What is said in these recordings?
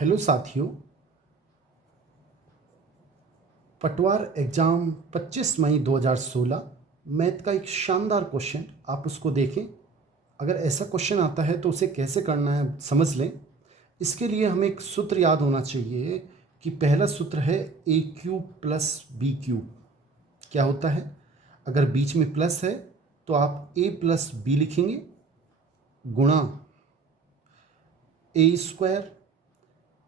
Hello साथियों, पटवार exam 25 मई 2016 math का एक शानदार क्वेश्चन, आप उसको देखें। अगर ऐसा क्वेश्चन आता है तो उसे कैसे करना है समझ लें। इसके लिए हमें एक सूत्र याद होना चाहिए कि पहला सूत्र है ए क्यूब प्लस बी क्यूब। क्या होता है? अगर बीच में प्लस है तो आप ए प्लस बी लिखेंगे गुणा ए स्क्वायर,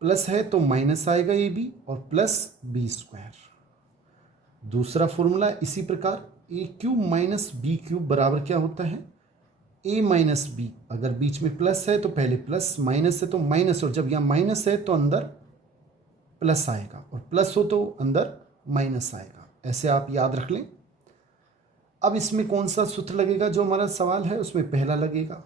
प्लस है तो माइनस आएगा ए बी और प्लस बी स्क्वायर। दूसरा फॉर्मूला इसी प्रकार ए क्यूब माइनस बी क्यूब बराबर क्या होता है? ए माइनस बी। अगर बीच में प्लस है तो पहले प्लस, माइनस है तो माइनस, और जब यहाँ माइनस है तो अंदर प्लस आएगा और प्लस हो तो अंदर माइनस आएगा। ऐसे आप याद रख लें। अब इसमें कौन सा सूत्र लगेगा? जो हमारा सवाल है उसमें पहला लगेगा।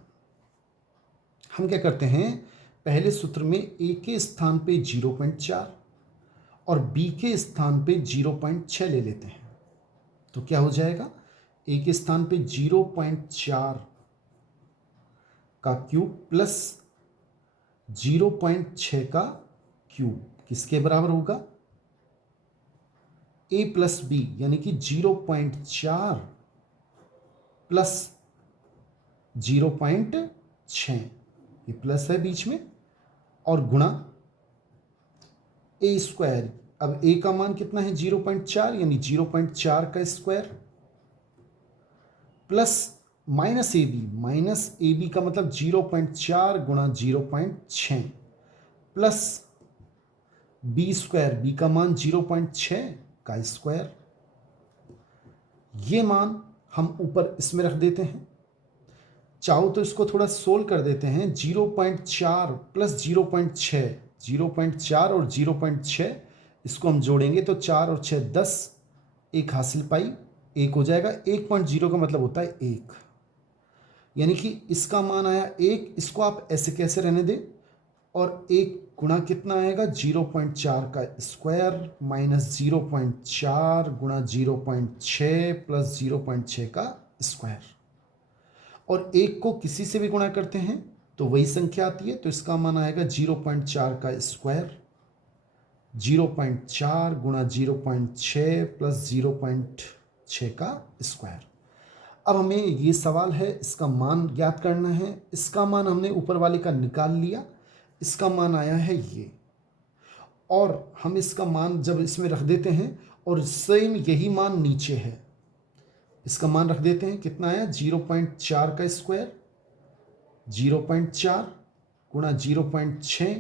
हम क्या करते हैं, पहले सूत्र में ए के स्थान पे 0.4 और बी के स्थान पे 0.6 ले लेते हैं। तो क्या हो जाएगा? ए के स्थान पे 0.4 का क्यूब प्लस 0.6 का क्यूब किसके बराबर होगा? ए प्लस बी, यानी कि 0.4 प्लस 0.6, ये प्लस है बीच में, और गुणा ए स्क्वायर। अब ए का मान कितना है? 0.4, यानी 0.4 का square plus minus a b. Minus a b का मतलब 0.4 गुणा 0.6 प्लस बी स्क्वायर। बी का मान 0.6 का स्क्वायर। ये मान हम ऊपर इसमें रख देते हैं। चाहो तो इसको थोड़ा सोल्व कर देते हैं। 0.4 प्लस 0.6, 0.4 और 0.6 इसको हम जोड़ेंगे तो 4 और 6 10, एक हासिल पाई, एक हो जाएगा। 1.0 का मतलब होता है 1, यानी कि इसका मान आया 1। इसको आप ऐसे कैसे रहने दें, और 1 गुणा कितना आएगा? 0.4 का स्क्वायर माइनस 0.4 गुणा 0.6 प्लस 0.6 का स्क्वायर। और 1 को किसी से भी गुणा करते हैं तो वही संख्या आती है, तो इसका मान आएगा 0.4 का स्क्वायर, 0.4 गुणा 0.6 प्लस 0.6 का स्क्वायर। अब हमें ये सवाल है, इसका मान ज्ञात करना है। इसका मान हमने ऊपर वाले का निकाल लिया, इसका मान आया है ये, और हम इसका मान जब इसमें रख देते हैं और सेम यही मान नीचे है, इसका मान रख देते हैं। कितना आया? 0.4 का स्क्वायर, 0.4 गुणा 0.6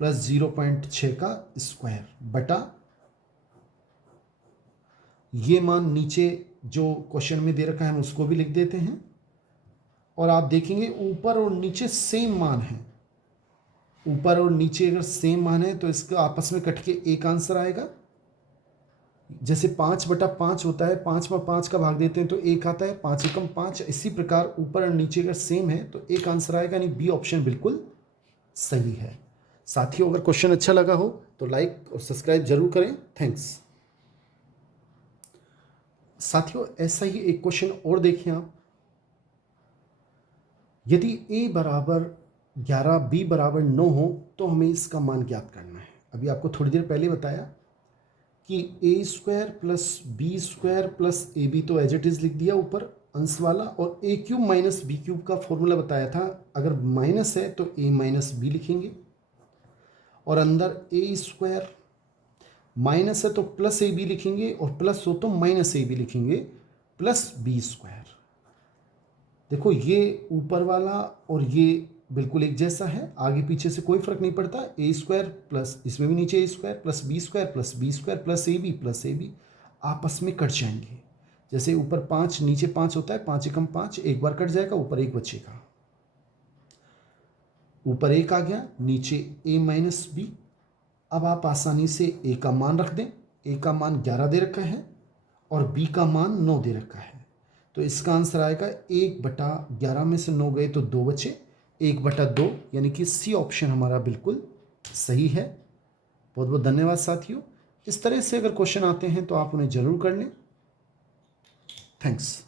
प्लस 0.6 का स्क्वायर बटा ये मान नीचे जो क्वेश्चन में दे रखा है हम उसको भी लिख देते हैं। और आप देखेंगे ऊपर और नीचे सेम मान है। ऊपर और नीचे अगर सेम मान है तो इसका आपस में कट के एक आंसर आएगा। जैसे 5/5 होता है, 5 में 5 का भाग देते हैं तो एक आता है, 5 एकम 5। इसी प्रकार ऊपर और नीचे अगर सेम है तो एक आंसर आएगा, यानी बी ऑप्शन बिल्कुल सही है। साथियों, अगर क्वेश्चन अच्छा लगा हो तो लाइक और सब्सक्राइब जरूर करें। थैंक्स। साथियों, ऐसा ही एक क्वेश्चन और देखें आप। यदि a बराबर 11 b बराबर 9 हो तो हमें इसका मान ज्ञात करना है। अभी आपको थोड़ी देर पहले बताया कि A square plus B square plus A B, तो एज इट इज़ लिख दिया ऊपर अंश वाला, और A cube minus B cube का फॉर्मूला बताया था। अगर माइनस है तो ए माइनस बी लिखेंगे, और अंदर ए स्क्वायर, माइनस है तो प्लस ए बी लिखेंगे, और प्लस हो तो माइनस ए बी लिखेंगे, प्लस बी स्क्वायर। देखो, ये ऊपर वाला और ये बिल्कुल एक जैसा है, आगे पीछे से कोई फर्क नहीं पड़ता। ए स्क्वायर प्लस, इसमें भी नीचे A square plus B square plus A B आपस में कट जाएंगे। जैसे ऊपर 5 नीचे 5 होता है, 5 एकम 5, एक बार कट जाएगा, ऊपर एक बचेगा। ऊपर एक आ गया, नीचे ए माइनस बी। अब आप आसानी से ए का मान रख दें। ए का मान 11 दे रखा है और बी का मान 9 दे रखा है, तो इसका आंसर आएगा 1/11 में से 9 गए तो 2 बचे, 1/2, यानी कि सी ऑप्शन हमारा बिल्कुल सही है। बहुत बहुत धन्यवाद साथियों। इस तरह से अगर क्वेश्चन आते हैं तो आप उन्हें जरूर कर लें। थैंक्स।